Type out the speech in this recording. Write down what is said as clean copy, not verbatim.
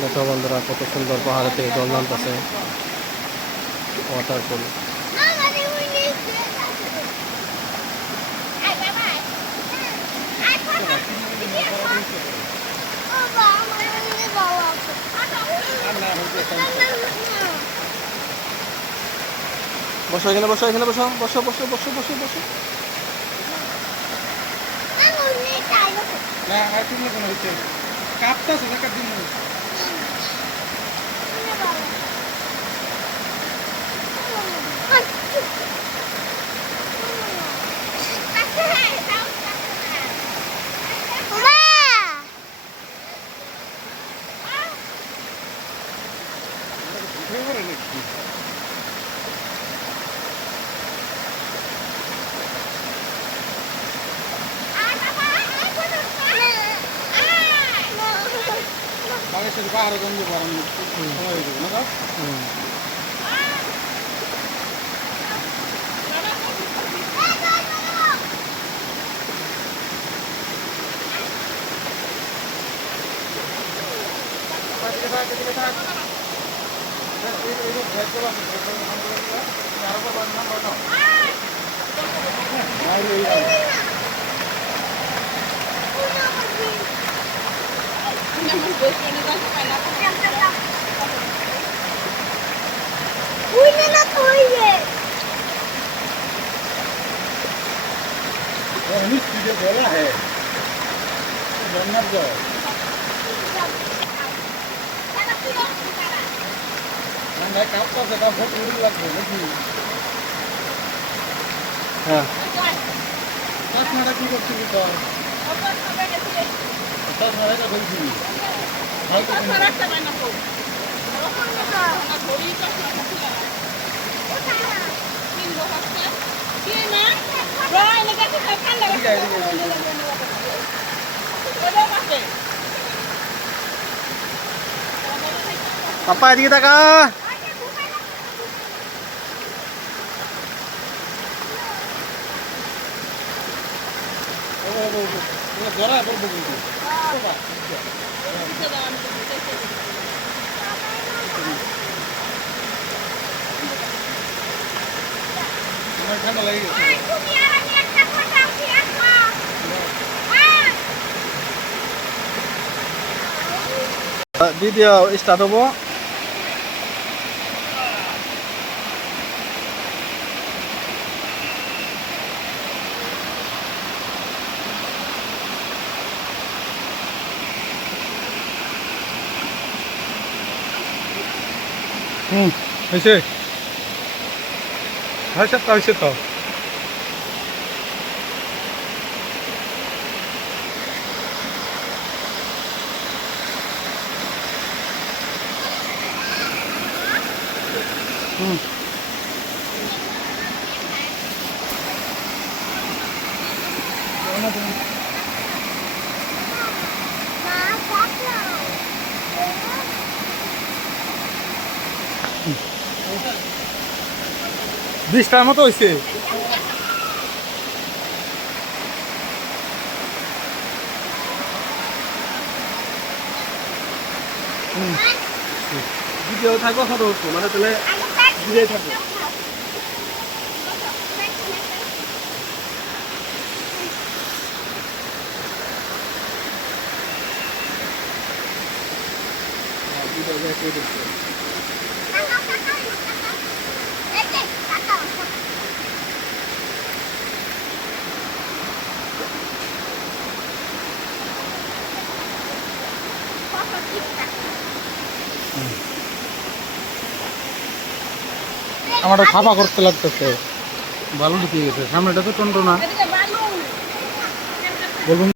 দেখো বন্ধুরা কত সুন্দর পাহাড় থেকে জল নামতেছে, ওয়াটারফল। বসো এখানে, বসো এখানে, বসো বসো বসো বসো বসো বসো। না আর তুমি কোন হইছে কাপতাছে টাকা দিন বাংলাদেশের পাহাড়ে গন্ধ বাড়ানো সময় হয়ে যাবে না? मिस्त्री बोला है जाओ कापता से बहुत उड़ी लगते नहीं হ্যাঁ दस मारा की करती तो दस मारा का बोलती भाई को मारा का ना को थोड़ी का तीन लोग हैं ये ना रोय लगा के खान लगा পাপা এদিকে তাকা। जरा बोल बोल ठंडा लगेगा ভিডিও স্টার্ট হবো। হয়েছে হয়েছে তো বৃষ্টার মতো হয়েছে ভিডিও থাকবো ফটো উঠবো, মানে তাহলে ভিডিও থাকবো। আমার খাপা করতে লাগতেছে ভালো ঢুকে গেছে সামনেটা তো টন্টো না বলুন।